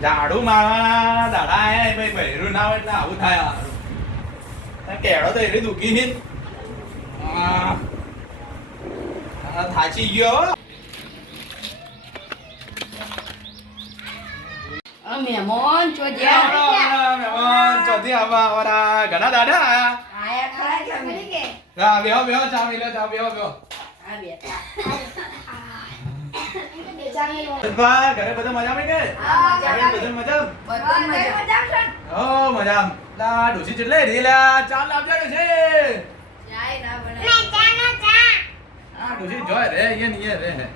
ઝાડુ મારવાના દાડા આયા ભાઈ બહેરું ના હોય એટલે આવું થાય કેળો તો એવી દુખી છે થાચી ગયો મહેમાન ચોથી આવવા ઘણા દાડા આયા બેહો બેહો ચા મિલે ચા બેહો બેહો ઘરે બધા મજામાં કે બધા મજા ઓ મજા લા ડોસી ચટલે રેલા ચા લાવજો છે હા ડોસી જોય રે યે ની રે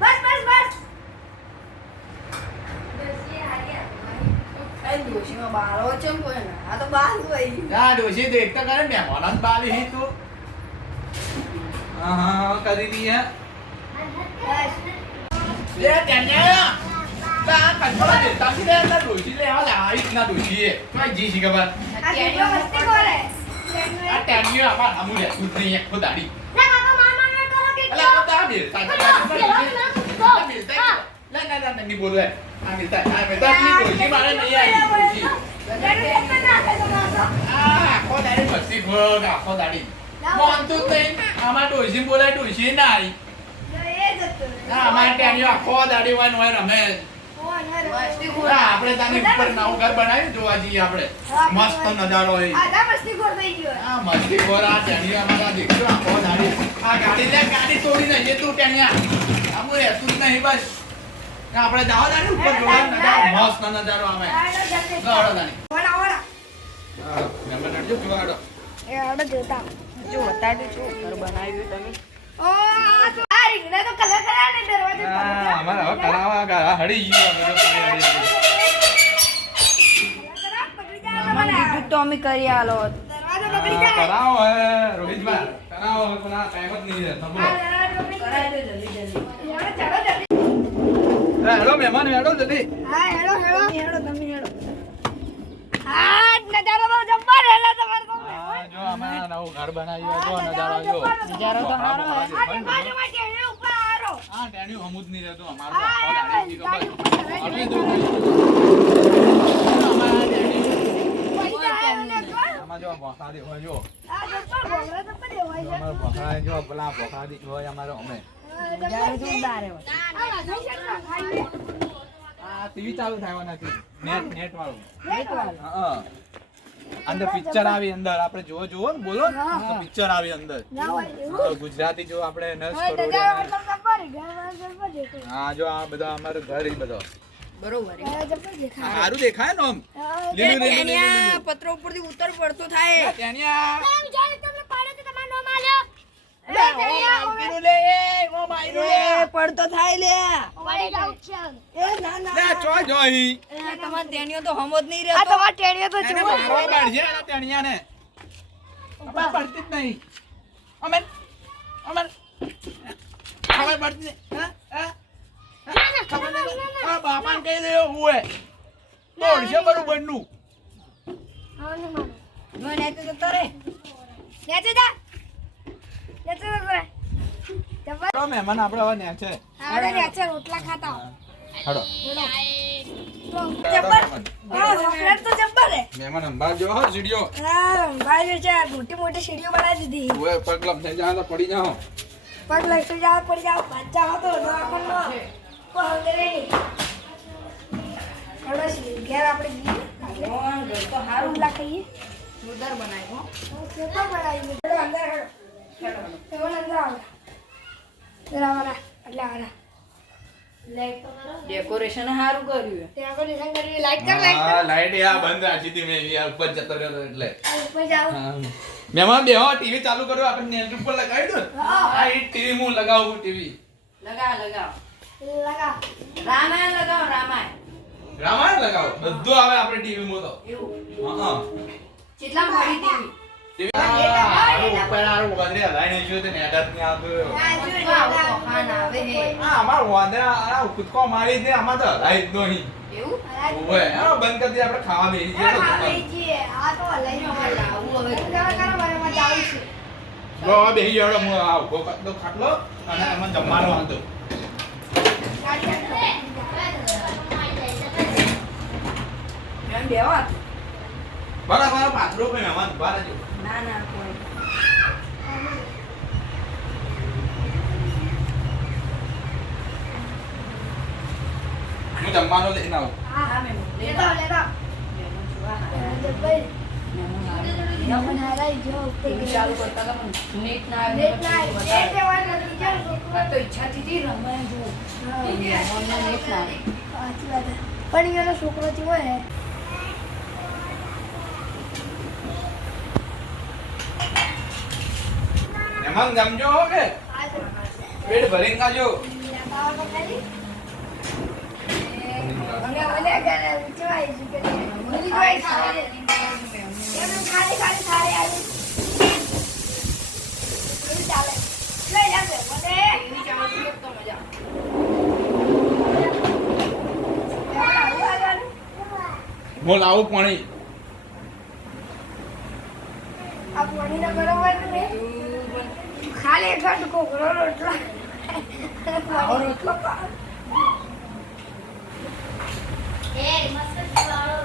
બસ બસ બસ ડોશીમાં બાળો ચમ કોઈ ના આ તો બાલ હોય જા ડોસી તો એકતા કરે ને મોનન બાલી હી તું હા કરી દી હે લે કન્યા તા કંટ્રોલ દે તાસી લે તા ડોસી લે આ લાઈ ના ડોસી એ કોઈ જી સી ખબર આ કેનો મસ્તી કરે આ ટેન્યુ આપા અમુલે કુતરી એક ખોદાડી ના કાકા માર કરો કે અલા કોતા દે સાચા ના ની બોલે આ મિલતા ની ડોસી મારે નહીં આવી આ ખોદાડી મસ્તી ખોગા ખોદાડી મોન તું નહીં આમાં ડોસી બોલે ડોસી ના આવી મારે ટેન્યુ આખો દાડી હોય રમે આપણે તાની ઉપર નવું ઘર બનાવ્યું જોવા જઈએ આપણે મસ્ત નજારો હોય આ મસ્તી ખોર આ ટેન્યુ અમારા દેખજો આખો દાડી આ ગાડી તોડી નાખીએ તું ટેન્યા આમ રહેતું જ નહીં બસ આપણે જાવ દાડી ઉપર જોવા નજારો મસ્ત નજારો આવે દોડો દાડી નંબર નડજો જોવાડો જો બતાડું છું ઘર બનાવ્યું તમે અમારે હવે કરાવા હળી ગયું લીધું તો અમે કરી આલો કરાવો હે રોહિતભાઈ કરાવો હવે પણ આ ટાઈમ જ નહીં રહેતો બોલો કરાવી દો જલ્દી હેડો મહેમાન હેડો જલ્દી જો અમારા નવું ઘર બનાવ્યું જો નજારો જો નજારો તો સારો હે હા ટેન્યુ હમુદ નહીં રહેતું અમારું આમાં જો ભોખાડી હોય જો અમારું ભોખાડી જો પેલા ભોખાડી હોય અમારો અમે નજારો જોરદાર હે આ ટીવી ચાલુ થાય નથી નેટ વાળું એકવાર હા અંદર પિક્ચર આવી અંદર આપણે જોવો ને બોલો તો પિક્ચર આવી અંદર તો ગુજરાતી જો આપણે નસ હા જો આ બધા અમારું ઘર ઈ બધો બરોબર સારું દેખાય ને આમ લીલું લીલું લીલું પત્રો ઉપરથી ઉતર પડતો થાય ત્યાં પડતો થાય લે એ ના ના ચો જોઈ તમાર તેણીઓ તો હમો જ નહીં રહેતો તમાર ટેણીઓ તો એને મારવા કાઢજે આ તેણિયાને આપણે પડતી જ નહીં અમે ખબર પડતી હા ખબર નહીં આ બાપાને કહી દેયો હુએ તોડશે બરોબર નું જો ને તો તરે તો મહેમાન આપણે હવે ને છે રોટલા ખાતા હડો મહેમાન અંબાર જો હો સીડીઓ મોટી મોટી સીડીઓ બનાવી દીધી ઓએ પગલમ થઈ જા તો પડી જાઓ પગ લઈ જાવ પડી જાવ બાચા હતો ઘેર આપણે ઘર તો હારું રોટલા ખાઈએ જોરદાર બનાવ્યો પેપર બનાવી અંદર અંદર આવો જરા એટલે આરા ડેકોરેશન હારું કર્યું ત્યાં આગળ નિશાન કરી લાઈટ કર હા લાઈટ યા બંધ રાખી હતી મેં યાર ઉપર જતો રહ્યો એટલે ઉપર જાવ મહેમાન બેહો ટીવી ચાલુ કરો આપણે નેટ ઉપર લગાવી દો આ ટીવી હું લગાવું ટીવી લગાવ લગા રામાયણ લગાવ રામાયણ લગાવો બધું આવે આપણે ટીવી માં તો એવું હા કેટલા મળી ટીવી ઉપર આરો વાંદરે લાઈને જો તે નેટ ની આવતો ખાન આવે હે અમાર વાંદરે આ કૂદકો મારી દે આમાં તો લાઈટ નો નહીં એવું ઓય આ બંધ કરી દે આપણે ખાવા બેસી જઈએ તો આ તો લઈ આવું હવે જો બેસી જડો હું આવ કોકટલો ખાટલો અને એમાં જમવાનો વાંધો એમ બેવા બરાબર પાથરો કોઈ મહેમાન ઉભા રહેજો. ના ના કોઈ હું જમવાનું લઈને આવું. હા મેમ લેતા લેતા ભાઈ મહેમાન હારાઈ જો ચાલુ કરતા હતા પણ નેટ ના આવે નેટ ના નેટ દેવાનું નથી જો આ તો ઈચ્છા હતી રમવા જો મહેમાનને નેટ ના આવે સાચી વાત છે. પણ એનો છોકરો થી હોય ને મહેમાન જમજો હો કે પેટ ભરીને ખાજો. અને ઓલે કરે વિચવાઈ છે કે ભૂલી જાય ખાલી ખાલી ખાલી આવી એ ચાલે લઈ જાવે મને એની ચાલુ તો મજા હું લાવું પાણી. આ પાણી ના બરોબર ને ખાલી એક ઘંટો કોકરો રોટલો આવો રોટલો એ મસ્ત વાળો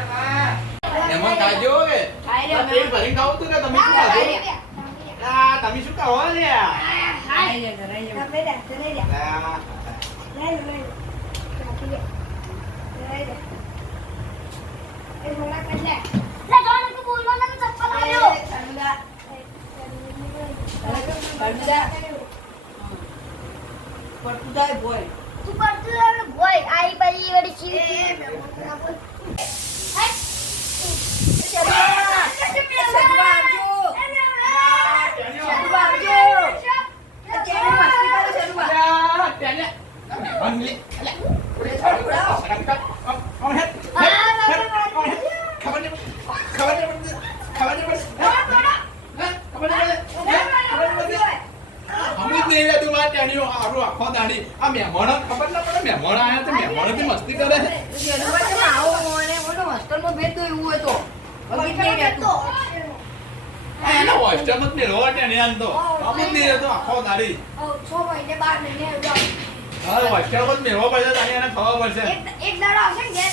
મહેમાન ખાજો હો કે ખાઈ લે પેટ ભરીને ખાવું તું કે તમે શું ખાધું? આ તમે શું ખાઓ લ્યા? ખાઈ લે કરાઈ લે તમે રે તને રે આ, લઈ લે રાખી લે લઈ લે એ થોડા કર લે લે જોન તું બોલવાનો તો ચપ્પલ આવ્યો ચાલુદા ચાલુદા પડતું જાય બોય તું પડતું આવે ભોય આઈ બાઈ વડી ચીવી અલ્યા, ત્યાં મહેમાન લે. અલ્યા, ઉડે છાડો, આમ હેડ, હેડ, હેડ, આમ હેડ. ખબર નહીં પડતી, ખબર નહીં પડતી, ખબર નહીં પડતી. હે? ખબર નહીં પડતી, હે? ખબર નહીં પડતી. અમૃત નહીં લેતું વાત ટેણીઓ, આરું આખો દાડી. આ મહેમાનો ખબર ના પડે, મહેમાનો આયા તો મહેમાનોથી મસ્તી કરે છે. આવો મને બોલો હોસ્ટેલમાં ભેજ દો એવું હોય તો વગીત નહીં રહેતું આ એનો હોસ્ટેલમાં જ મેળવો ટેણી આમ તો. અમૃત નહીં લેતું આખો દાડી. 6 મહિને 12 મહિને જાવ હવે હોસ્ટેલમાં જ મેળવો પડશે, તારી એને ખબર પડશે. એક દાડો આવશે ને ઘેર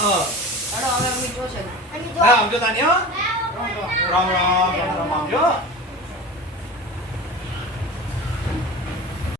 હા. ચાલો હવે અમે જોશે અને જો હા, આવજો તાની હો. રામ રામ, રામ રામ, આવજો.